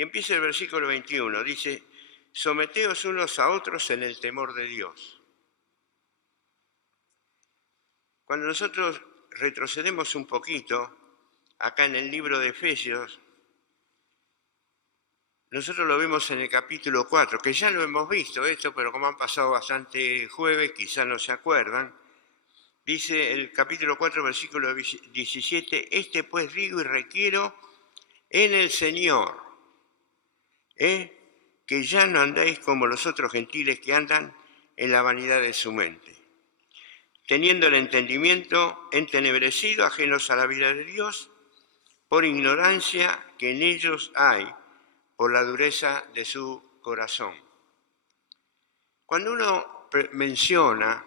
Y empieza el versículo 21, dice, someteos unos a otros en el temor de Dios. Cuando nosotros retrocedemos un poquito, acá en el libro de Efesios, nosotros lo vemos en el capítulo 4, que ya lo hemos visto esto, pero como han pasado bastante jueves, quizás no se acuerdan. Dice el capítulo 4, versículo 17, este pues digo y requiero en el Señor, que ya no andéis como los otros gentiles que andan en la vanidad de su mente, teniendo el entendimiento entenebrecido, ajenos a la vida de Dios, por ignorancia que en ellos hay, por la dureza de su corazón. Cuando uno menciona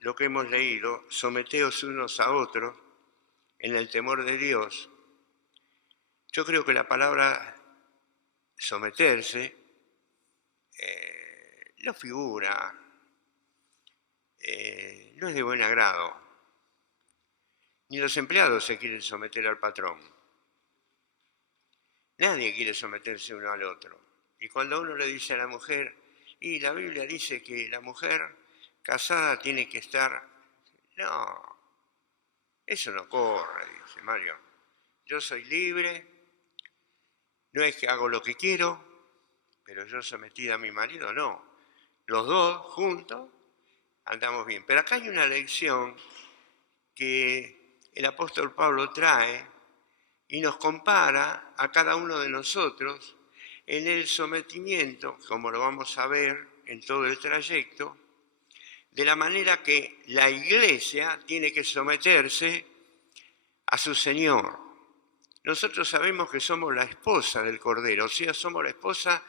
lo que hemos leído, someteos unos a otros en el temor de Dios, yo creo que la palabra someterse no figura, no es de buen agrado. Ni los empleados se quieren someter al patrón. Nadie quiere someterse uno al otro. Y cuando uno le dice a la mujer, y la Biblia dice que la mujer casada tiene que estar, no, eso no corre, dice Mario. Yo soy libre, no es que hago lo que quiero, pero yo sometida a mi marido, no. Los dos juntos andamos bien. Pero acá hay una lección que el apóstol Pablo trae y nos compara a cada uno de nosotros en el sometimiento, como lo vamos a ver en todo el trayecto, de la manera que la Iglesia tiene que someterse a su Señor. Nosotros sabemos que somos la esposa del Cordero, o sea, somos la esposa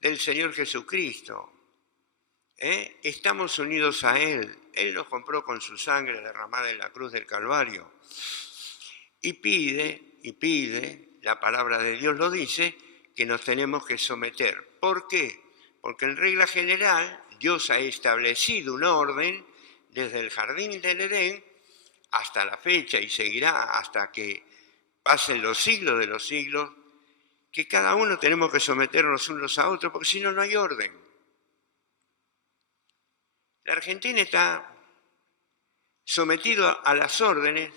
del Señor Jesucristo. Estamos unidos a Él. Él nos compró con su sangre derramada en la cruz del Calvario. Y pide, la palabra de Dios lo dice, que nos tenemos que someter. ¿Por qué? Porque en regla general Dios ha establecido un orden desde el jardín del Edén hasta la fecha y seguirá hasta que pasen los siglos de los siglos, que cada uno tenemos que someternos unos a otros, porque si no, no hay orden. La Argentina está sometido a las órdenes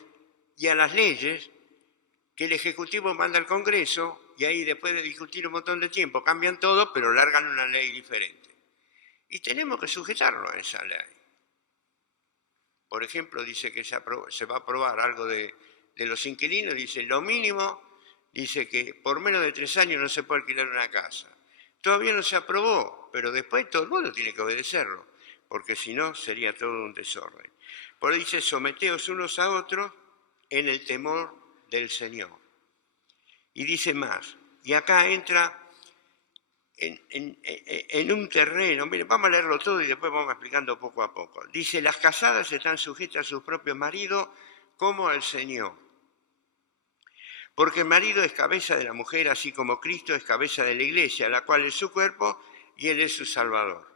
y a las leyes que el Ejecutivo manda al Congreso, y ahí después de discutir un montón de tiempo cambian todo, pero largan una ley diferente. Y tenemos que sujetarnos a esa ley. Por ejemplo, dice que se va a aprobar algo de los inquilinos, dice lo mínimo, dice que por menos de 3 años no se puede alquilar una casa. Todavía no se aprobó, pero después todo el mundo tiene que obedecerlo, porque si no sería todo un desorden. Por eso dice, someteos unos a otros en el temor del Señor. Y dice más, y acá entra en un terreno, miren, vamos a leerlo todo y después vamos explicando poco a poco. Dice, las casadas están sujetas a sus propios maridos como al Señor. Porque el marido es cabeza de la mujer, así como Cristo es cabeza de la iglesia, la cual es su cuerpo y Él es su Salvador.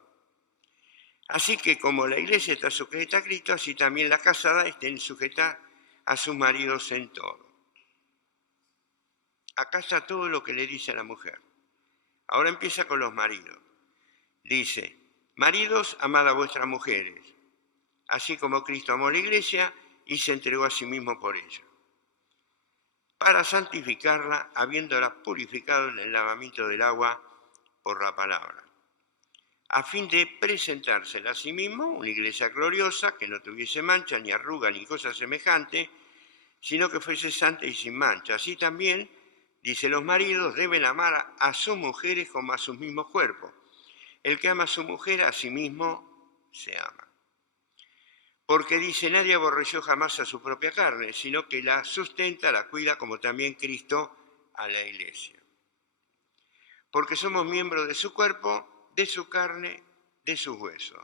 Así que como la iglesia está sujeta a Cristo, así también las casadas estén sujetas a sus maridos en todo. Acá está todo lo que le dice a la mujer. Ahora empieza con los maridos. Dice, maridos, amad a vuestras mujeres, así como Cristo amó a la iglesia y se entregó a sí mismo por ella, para santificarla, habiéndola purificado en el lavamiento del agua por la palabra, a fin de presentársela a sí mismo, una iglesia gloriosa, que no tuviese mancha, ni arruga, ni cosa semejante, sino que fuese santa y sin mancha. Así también, dice, los maridos deben amar a sus mujeres como a sus mismos cuerpos. El que ama a su mujer, a sí mismo se ama. Porque dice, nadie aborreció jamás a su propia carne, sino que la sustenta, la cuida, como también Cristo a la iglesia. Porque somos miembros de su cuerpo, de su carne, de sus huesos.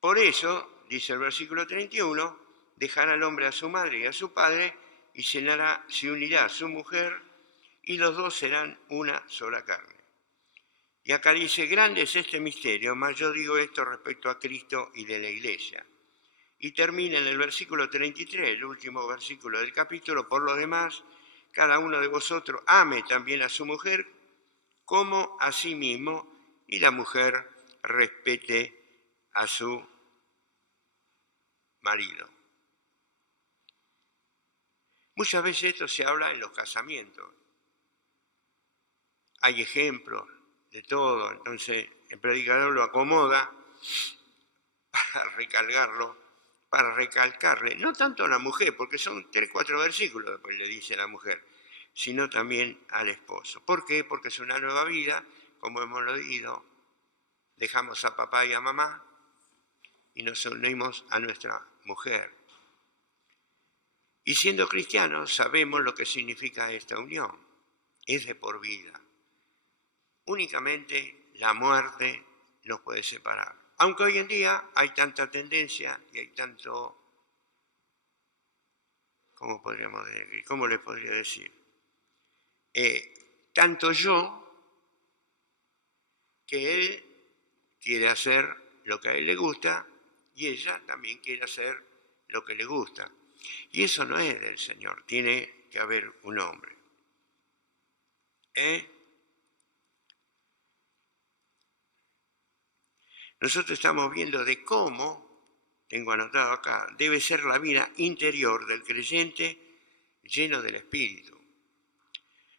Por eso, dice el versículo 31, dejará al hombre a su madre y a su padre, y se unirá a su mujer, y los dos serán una sola carne. Y acá dice, grande es este misterio, mas yo digo esto respecto a Cristo y de la iglesia. Y termina en el versículo 33, el último versículo del capítulo, por lo demás, cada uno de vosotros ame también a su mujer como a sí mismo, y la mujer respete a su marido. Muchas veces esto se habla en los casamientos. Hay ejemplos de todo, entonces el predicador lo acomoda para recalcarle, no tanto a la mujer, porque son 3, 4 versículos después le dice a la mujer, sino también al esposo. ¿Por qué? Porque es una nueva vida, como hemos leído, dejamos a papá y a mamá y nos unimos a nuestra mujer. Y siendo cristianos sabemos lo que significa esta unión, es de por vida. Únicamente la muerte nos puede separar. Aunque hoy en día hay tanta tendencia y hay tanto, ¿cómo les podría decir? Tanto yo que él quiere hacer lo que a él le gusta y ella también quiere hacer lo que le gusta. Y eso no es del Señor, tiene que haber un hombre. Nosotros estamos viendo de cómo, tengo anotado acá, debe ser la vida interior del creyente lleno del Espíritu.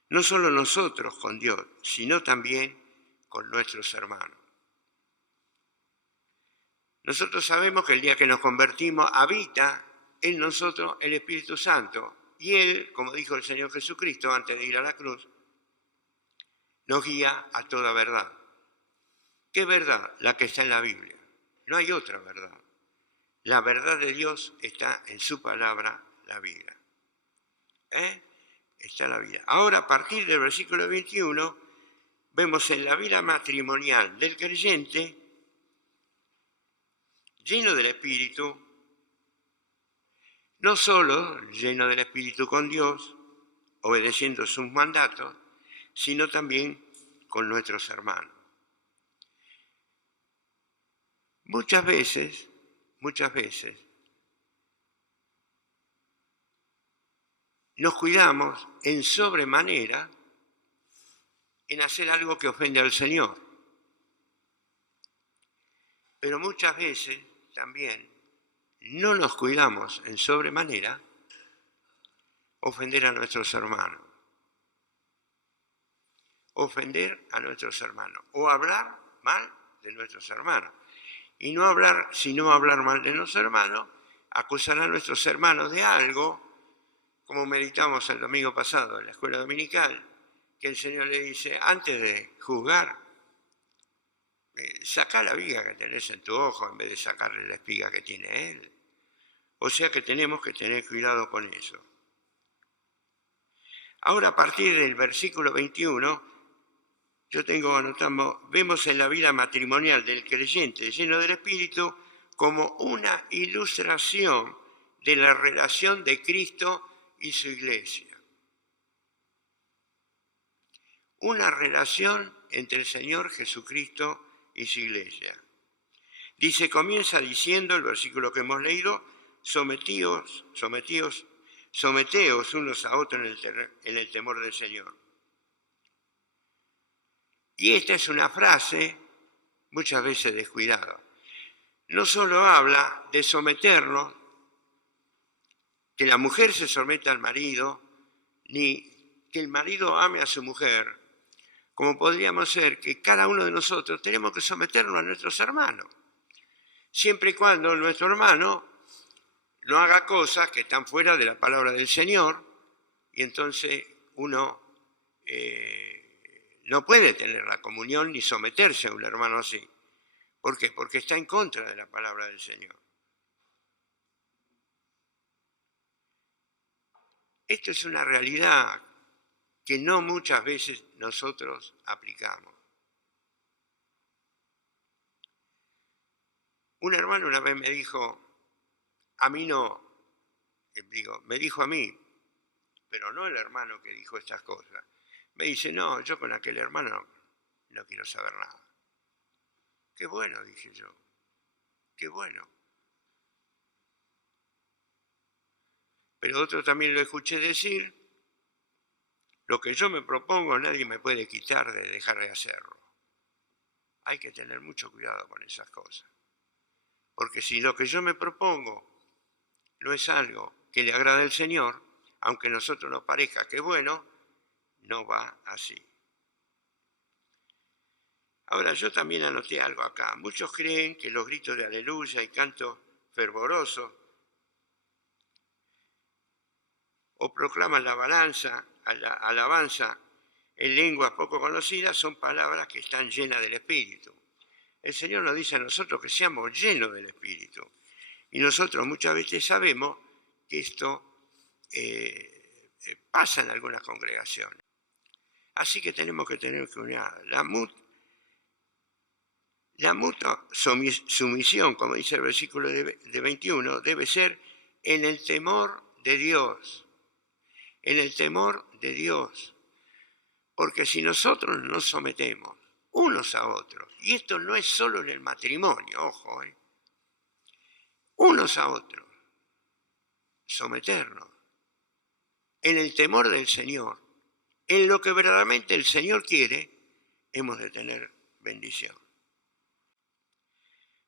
No solo nosotros con Dios, sino también con nuestros hermanos. Nosotros sabemos que el día que nos convertimos habita en nosotros el Espíritu Santo y Él, como dijo el Señor Jesucristo antes de ir a la cruz, nos guía a toda verdad. ¿Qué verdad? La que está en la Biblia. No hay otra verdad. La verdad de Dios está en su palabra, la vida. Está la vida. Ahora, a partir del versículo 21, vemos en la vida matrimonial del creyente, lleno del Espíritu, no solo lleno del Espíritu con Dios, obedeciendo sus mandatos, sino también con nuestros hermanos. Muchas veces, nos cuidamos en sobremanera en hacer algo que ofende al Señor. Pero muchas veces también no nos cuidamos en sobremanera ofender a nuestros hermanos. Ofender a nuestros hermanos o hablar mal de nuestros hermanos. Y no hablar, sino hablar mal de nuestros hermanos, acusar a nuestros hermanos de algo, como meditamos el domingo pasado en la escuela dominical, que el Señor le dice, antes de juzgar, saca la viga que tenés en tu ojo en vez de sacarle la espiga que tiene él. O sea que tenemos que tener cuidado con eso. Ahora, a partir del versículo 21, yo tengo anotando, vemos en la vida matrimonial del creyente lleno del Espíritu como una ilustración de la relación de Cristo y su iglesia. Una relación entre el Señor Jesucristo y su iglesia. Comienza diciendo el versículo que hemos leído, someteos unos a otros en el temor del Señor. Y esta es una frase muchas veces descuidada. No solo habla de someternos, que la mujer se someta al marido, ni que el marido ame a su mujer, como podríamos ser que cada uno de nosotros tenemos que someternos a nuestros hermanos, siempre y cuando nuestro hermano no haga cosas que están fuera de la palabra del Señor, y entonces uno no puede tener la comunión ni someterse a un hermano así. ¿Por qué? Porque está en contra de la palabra del Señor. Esto es una realidad que no muchas veces nosotros aplicamos. Un hermano una vez me dijo, a mí no, me dijo a mí, pero no el hermano que dijo estas cosas. Me dice, no, yo con aquel hermano no quiero saber nada. Qué bueno, dije yo, qué bueno. Pero otro también lo escuché decir, Lo que yo me propongo nadie me puede quitar de dejar de hacerlo. Hay que tener mucho cuidado con esas cosas. Porque si lo que yo me propongo no es algo que le agrade al Señor, aunque a nosotros nos parezca que es bueno, no va así. Ahora, yo también anoté algo acá. Muchos creen que los gritos de aleluya y cantos fervorosos o proclaman la alabanza en lenguas poco conocidas son palabras que están llenas del Espíritu. El Señor nos dice a nosotros que seamos llenos del Espíritu. Y nosotros muchas veces sabemos que esto pasa en algunas congregaciones. Así que tenemos que tener cuidado. La mutua sumisión, como dice el versículo de 21, debe ser en el temor de Dios. En el temor de Dios. Porque si nosotros nos sometemos unos a otros, y esto no es solo en el matrimonio, ojo, unos a otros, someternos en el temor del Señor, en lo que verdaderamente el Señor quiere, hemos de tener bendición.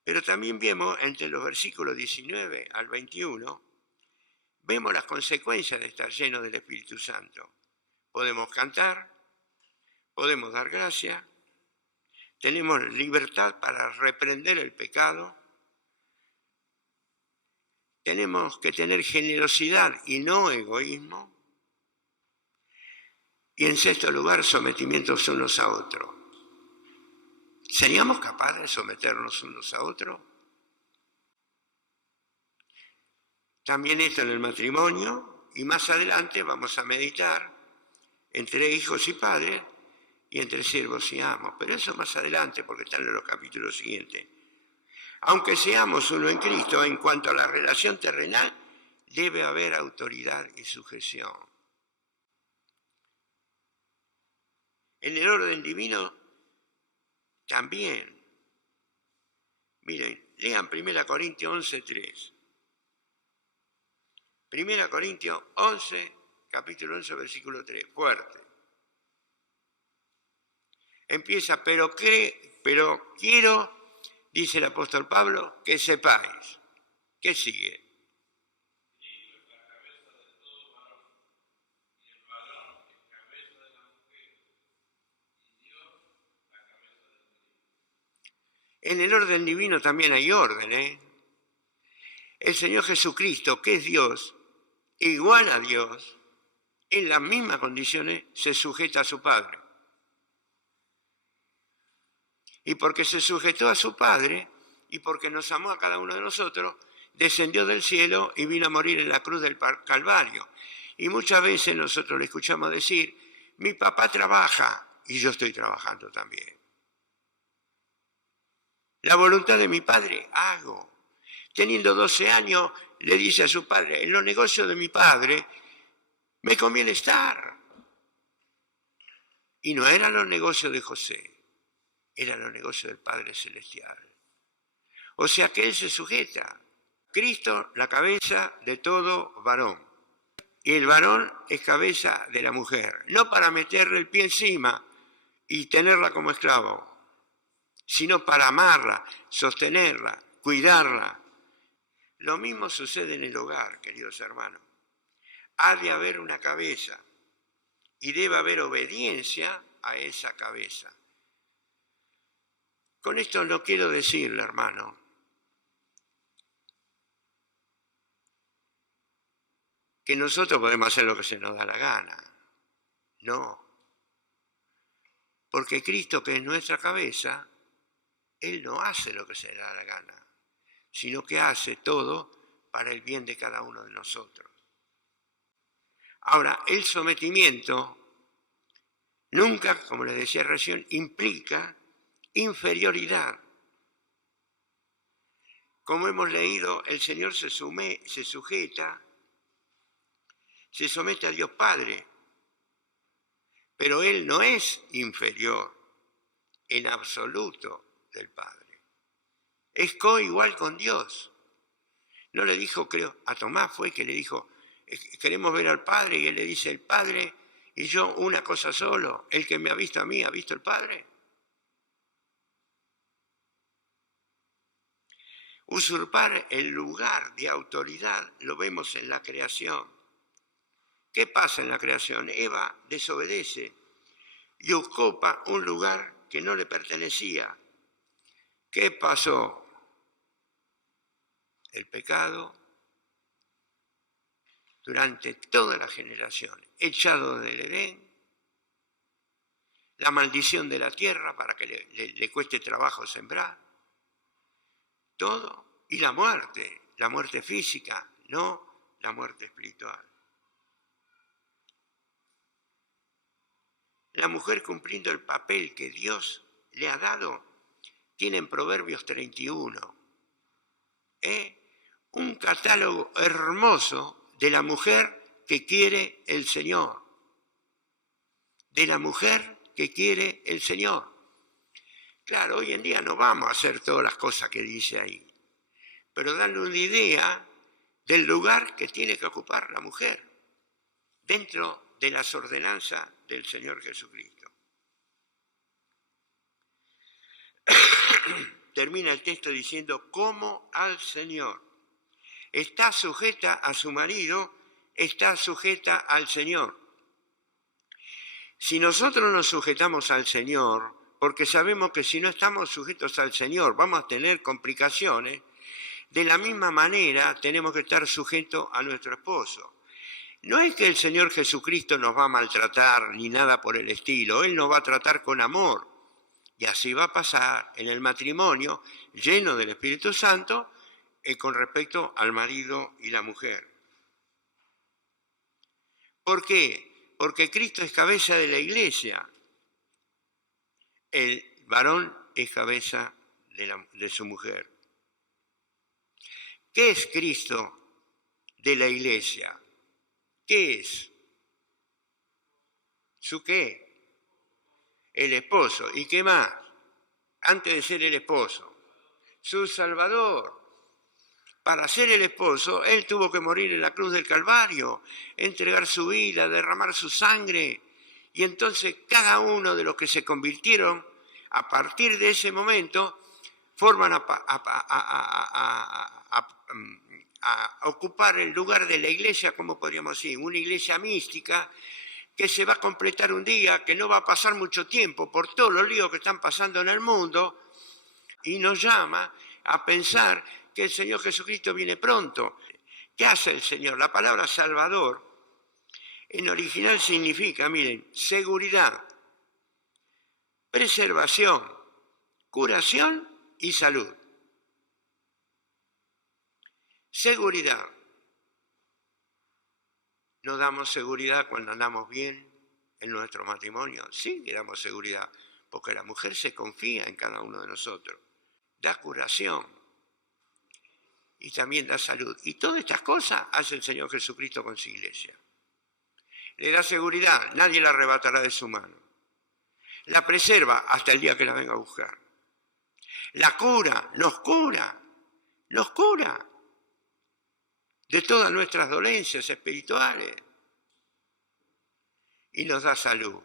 Pero también vemos entre los versículos 19 al 21, vemos las consecuencias de estar llenos del Espíritu Santo. Podemos cantar, podemos dar gracia, tenemos libertad para reprender el pecado, tenemos que tener generosidad y no egoísmo, y en sexto lugar, sometimientos unos a otros. ¿Seríamos capaces de someternos unos a otros? También esto en el matrimonio, y más adelante vamos a meditar entre hijos y padres y entre siervos y amos. Pero eso más adelante, porque están en los capítulos siguientes. Aunque seamos uno en Cristo, en cuanto a la relación terrenal, debe haber autoridad y sujeción. En el orden divino, también. Miren, lean 1 Corintios 11:3. 1 Corintios 11, capítulo 11, versículo 3. Fuerte. Empieza, pero quiero, dice el apóstol Pablo, que sepáis. ¿Qué sigue? En el orden divino también hay orden, El Señor Jesucristo, que es Dios, igual a Dios, en las mismas condiciones se sujeta a su Padre. Y porque se sujetó a su Padre y porque nos amó a cada uno de nosotros, descendió del cielo y vino a morir en la cruz del Calvario. Y muchas veces nosotros le escuchamos decir, mi papá trabaja y yo estoy trabajando también. La voluntad de mi padre hago. Teniendo 12 años, le dice a su padre, en los negocios de mi padre me conviene estar. Y no eran los negocios de José, eran los negocios del Padre Celestial. O sea que él se sujeta. Cristo, la cabeza de todo varón. Y el varón es cabeza de la mujer. No para meterle el pie encima y tenerla como esclavo, sino para amarla, sostenerla, cuidarla. Lo mismo sucede en el hogar, queridos hermanos. Ha de haber una cabeza y debe haber obediencia a esa cabeza. Con esto no quiero decirle, hermano, que nosotros podemos hacer lo que se nos da la gana. No. Porque Cristo, que es nuestra cabeza, Él no hace lo que se le da la gana, sino que hace todo para el bien de cada uno de nosotros. Ahora, el sometimiento nunca, como les decía recién, implica inferioridad. Como hemos leído, el Señor se sujeta, se somete a Dios Padre, pero Él no es inferior en absoluto del Padre. Es coigual con Dios. No le dijo, creo, a Tomás fue que le dijo, queremos ver al Padre, y él le dice, el Padre Y yo una cosa solo, el que me ha visto a mí, ha visto el Padre. Usurpar el lugar de autoridad lo vemos en la creación. ¿Qué pasa en la creación? Eva desobedece y ocupa un lugar que no le pertenecía. ¿Qué pasó? El pecado durante todas las generaciones, echado del Edén, la maldición de la tierra para que le cueste trabajo sembrar, todo, y la muerte física, no la muerte espiritual. La mujer cumpliendo el papel que Dios le ha dado, tiene en Proverbios 31, un catálogo hermoso de la mujer que quiere el Señor. De la mujer que quiere el Señor. Claro, hoy en día no vamos a hacer todas las cosas que dice ahí, pero darle una idea del lugar que tiene que ocupar la mujer dentro de las ordenanzas del Señor Jesucristo. Termina el texto diciendo, como al Señor. Está sujeta a su marido, está sujeta al Señor. Si nosotros nos sujetamos al Señor, porque sabemos que si no estamos sujetos al Señor vamos a tener complicaciones, de la misma manera tenemos que estar sujetos a nuestro esposo. No es que el Señor Jesucristo nos va a maltratar ni nada por el estilo, Él nos va a tratar con amor. Y así va a pasar en el matrimonio lleno del Espíritu Santo con respecto al marido y la mujer. ¿Por qué? Porque Cristo es cabeza de la iglesia. El varón es cabeza de su mujer. ¿Qué es Cristo de la iglesia? ¿Qué es? ¿Su qué? El esposo. ¿Y qué más? Antes de ser el esposo, su Salvador. Para ser el esposo, Él tuvo que morir en la cruz del Calvario, entregar su vida, derramar su sangre. Y entonces cada uno de los que se convirtieron, a partir de ese momento, forman a ocupar el lugar de la iglesia, como podríamos decir, una iglesia mística, que se va a completar un día, que no va a pasar mucho tiempo por todos los líos que están pasando en el mundo, y nos llama a pensar que el Señor Jesucristo viene pronto. ¿Qué hace el Señor? La palabra Salvador en original significa, miren, seguridad, preservación, curación y salud. Seguridad. ¿No damos seguridad cuando andamos bien en nuestro matrimonio? Sí que damos seguridad, porque la mujer se confía en cada uno de nosotros. Da curación y también da salud. Y todas estas cosas hace el Señor Jesucristo con su iglesia. Le da seguridad, nadie la arrebatará de su mano. La preserva hasta el día que la venga a buscar. La cura, nos cura de todas nuestras dolencias espirituales y nos da salud.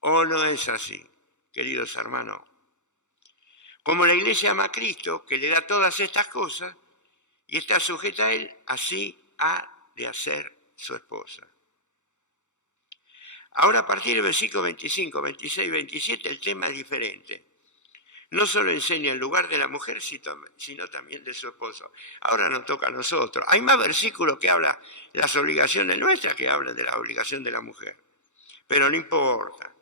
¿O no es así, queridos hermanos? Como la iglesia ama a Cristo, que le da todas estas cosas y está sujeta a Él, así ha de hacer su esposa. Ahora a partir del versículo 25, 26 y 27 el tema es diferente. No solo enseña el lugar de la mujer, sino también de su esposo. Ahora nos toca a nosotros. Hay más versículos que hablan de las obligaciones nuestras que hablan de la obligación de la mujer. Pero no importa.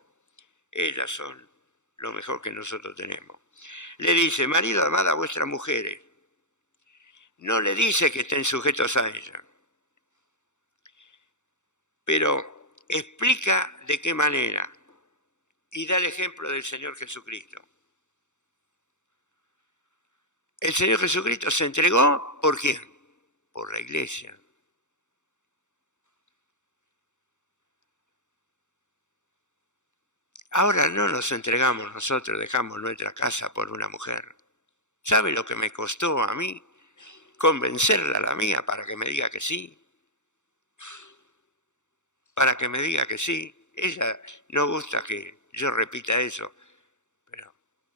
Ellas son lo mejor que nosotros tenemos. Le dice, marido, amad a vuestras mujeres. No le dice que estén sujetos a ella. Pero explica de qué manera. Y da el ejemplo del Señor Jesucristo. El Señor Jesucristo se entregó, ¿por quién? Por la iglesia. Ahora no nos entregamos nosotros, dejamos nuestra casa por una mujer. ¿Sabe lo que me costó a mí convencerla a la mía para que me diga que sí? para que me diga que sí. Ella no gusta que yo repita eso, pero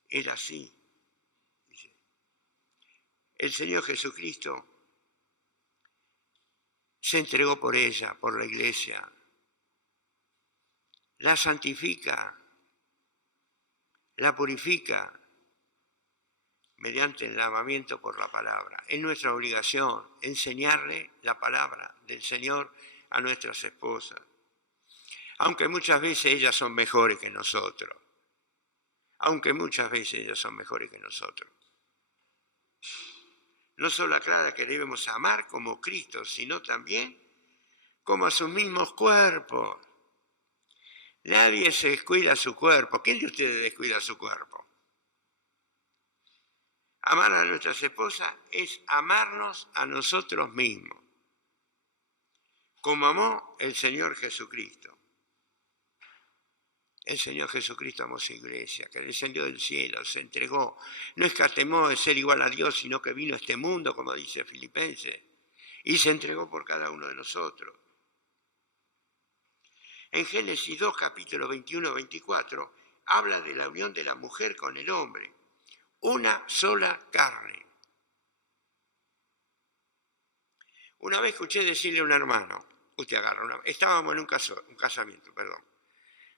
era así. Dice, el Señor Jesucristo se entregó por ella, por la iglesia, la santifica, la purifica mediante el lavamiento por la palabra. Es nuestra obligación enseñarle la palabra del Señor a nuestras esposas, aunque muchas veces ellas son mejores que nosotros, No solo aclara que debemos amar como Cristo, sino también como a sus mismos cuerpos. Nadie se descuida su cuerpo. ¿Quién de ustedes descuida su cuerpo? Amar a nuestras esposas es amarnos a nosotros mismos, como amó el Señor Jesucristo. El Señor Jesucristo amó su iglesia, que descendió del cielo, se entregó, no escatimó de ser igual a Dios, sino que vino a este mundo, como dice Filipenses, y se entregó por cada uno de nosotros. En Génesis 2, capítulo 21-24, habla de la unión de la mujer con el hombre, una sola carne. Una vez escuché decirle a un hermano, estábamos en un casamiento,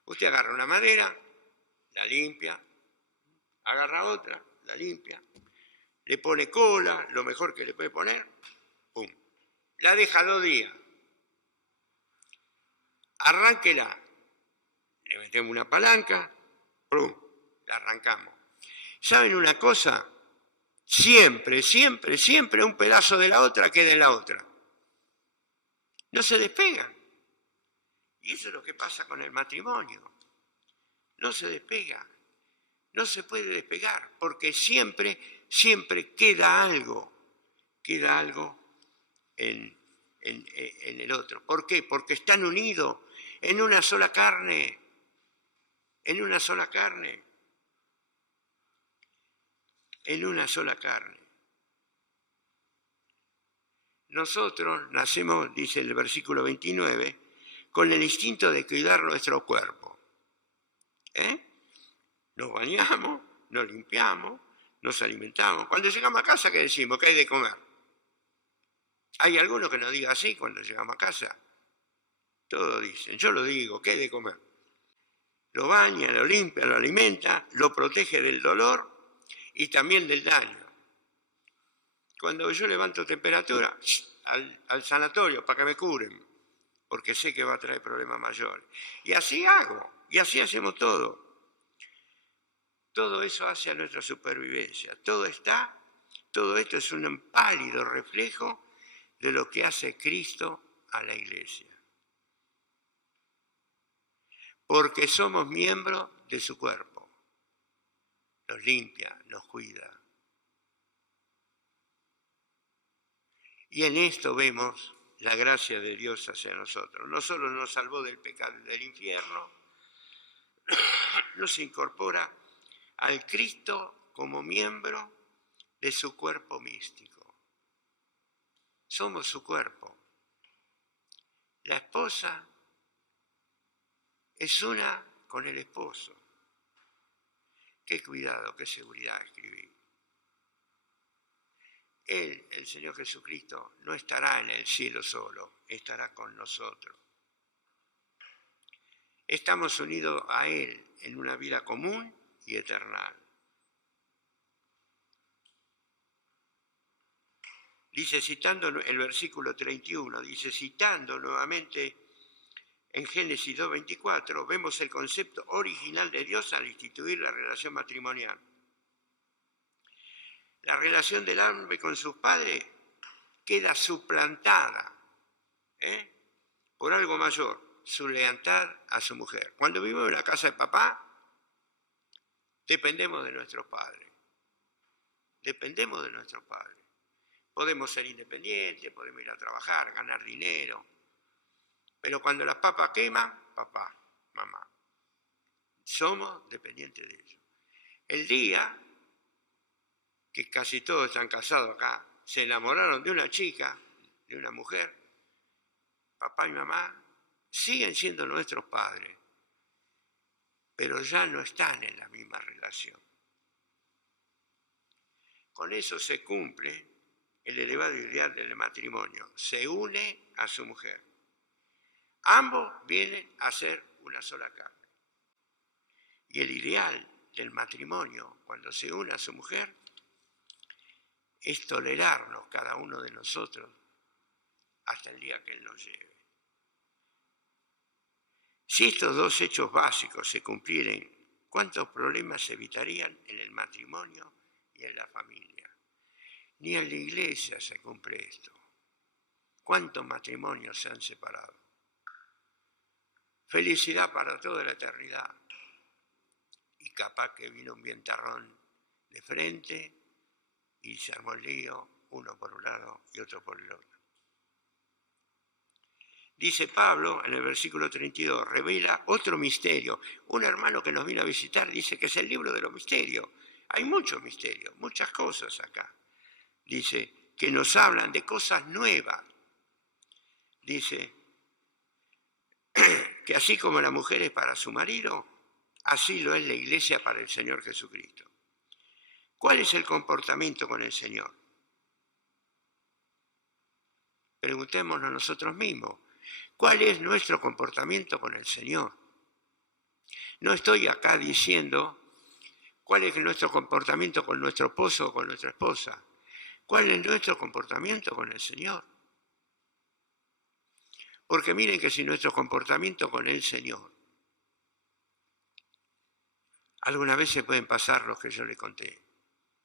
usted agarra una madera, la limpia, agarra otra, la limpia, le pone cola, lo mejor que le puede poner, ¡pum! La deja 2 días. Arránquela, le metemos una palanca, ¡pum! La arrancamos. ¿Saben una cosa? Siempre un pedazo de la otra queda en la otra. No se despegan. Y eso es lo que pasa con el matrimonio. No se despega. No se puede despegar, porque siempre queda algo en el otro. ¿Por qué? Porque están unidos en una sola carne, en una sola carne. Nosotros nacemos, dice el versículo 29, con el instinto de cuidar nuestro cuerpo. Nos bañamos, nos limpiamos, nos alimentamos. Cuando llegamos a casa, ¿qué decimos? ¿Qué hay de comer? Hay algunos que nos digan así cuando llegamos a casa. Todos dicen, yo lo digo, ¿qué hay de comer? Lo baña, lo limpia, lo alimenta, lo protege del dolor y también del daño. Cuando yo levanto temperatura, al sanatorio para que me curen, porque sé que va a traer problemas mayores. Y así hago, y así hacemos todo. Todo eso hace a nuestra supervivencia. Todo esto es un pálido reflejo de lo que hace Cristo a la iglesia. Porque somos miembros de su cuerpo. Nos limpia, nos cuida. Y en esto vemos la gracia de Dios hacia nosotros. No solo nos salvó del pecado y del infierno, nos incorpora al Cristo como miembro de su cuerpo místico. Somos su cuerpo. La esposa es una con el esposo. Qué cuidado, qué seguridad escribí. Él, el Señor Jesucristo, no estará en el cielo solo, estará con nosotros. Estamos unidos a Él en una vida común y eterna. Dice, citando el versículo 31, citando nuevamente en Génesis 2:24, vemos el concepto original de Dios al instituir la relación matrimonial. La relación del hombre con sus padres queda suplantada por algo mayor, su lealtad a su mujer. Cuando vivimos en la casa de papá, dependemos de nuestros padres. Podemos ser independientes, podemos ir a trabajar, ganar dinero, pero cuando las papas queman, papá, mamá, somos dependientes de ellos. El día que casi todos están casados acá, se enamoraron de una chica, de una mujer, papá y mamá siguen siendo nuestros padres, pero ya no están en la misma relación. Con eso se cumple el elevado ideal del matrimonio. Se une a su mujer. Ambos vienen a ser una sola carne. Y el ideal del matrimonio, cuando se une a su mujer, es tolerarnos cada uno de nosotros hasta el día que Él nos lleve. Si estos dos hechos básicos se cumplieran, ¿cuántos problemas se evitarían en el matrimonio y en la familia? Ni en la iglesia se cumple esto. ¿Cuántos matrimonios se han separado? Felicidad para toda la eternidad. Y capaz que vino un vientarrón de frente y se armó el lío, uno por un lado y otro por el otro. Dice Pablo en el versículo 32, revela otro misterio. Un hermano que nos vino a visitar dice que es el libro de los misterios. Hay muchos misterios, muchas cosas acá. Dice que nos hablan de cosas nuevas. Dice que así como la mujer es para su marido, así lo es la iglesia para el Señor Jesucristo. ¿Cuál es el comportamiento con el Señor? Preguntémonos nosotros mismos. ¿Cuál es nuestro comportamiento con el Señor? No estoy acá diciendo cuál es nuestro comportamiento con nuestro esposo o con nuestra esposa. ¿Cuál es nuestro comportamiento con el Señor? Porque miren que si nuestro comportamiento con el Señor, algunas veces pueden pasar los que yo le conté.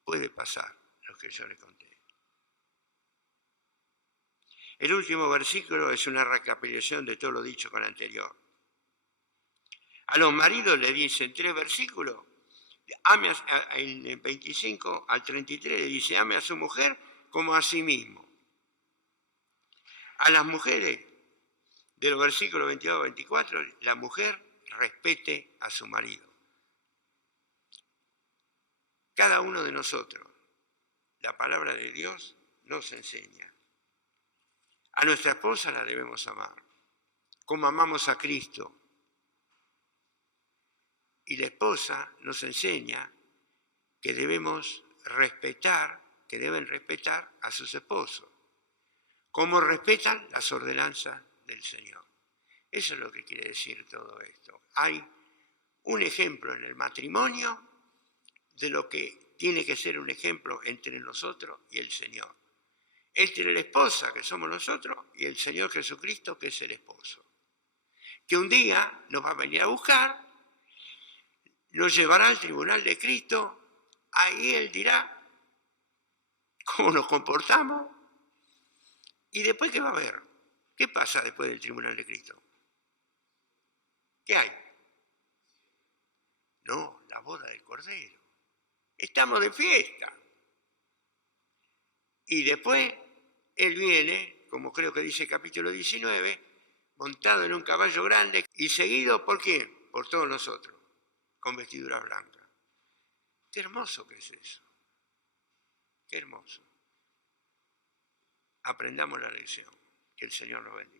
Puede pasar los que yo le conté. El último versículo es una recapitulación de todo lo dicho con anterior. A los maridos le dicen 3 versículos. En el 25 al 33 le dice, ame a su mujer como a sí mismo. A las mujeres, de los versículos 22 al 24, la mujer respete a su marido. Cada uno de nosotros, la palabra de Dios nos enseña. A nuestra esposa la debemos amar, como amamos a Cristo. Y la esposa nos enseña que debemos respetar, que deben respetar a sus esposos, como respetan las ordenanzas del Señor. Eso es lo que quiere decir todo esto. Hay un ejemplo en el matrimonio de lo que tiene que ser un ejemplo entre nosotros y el Señor. Entre la esposa, que somos nosotros, y el Señor Jesucristo, que es el esposo. Que un día nos va a venir a buscar, nos llevará al tribunal de Cristo, ahí Él dirá cómo nos comportamos, y después ¿qué va a haber? ¿Qué pasa después del tribunal de Cristo? ¿Qué hay? No, la boda del Cordero. Estamos de fiesta. Y después Él viene, como creo que dice el capítulo 19, montado en un caballo grande y seguido ¿por quién? Por todos nosotros, con vestidura blanca. Qué hermoso que es eso. Qué hermoso. Aprendamos la lección. Que el Señor nos bendiga.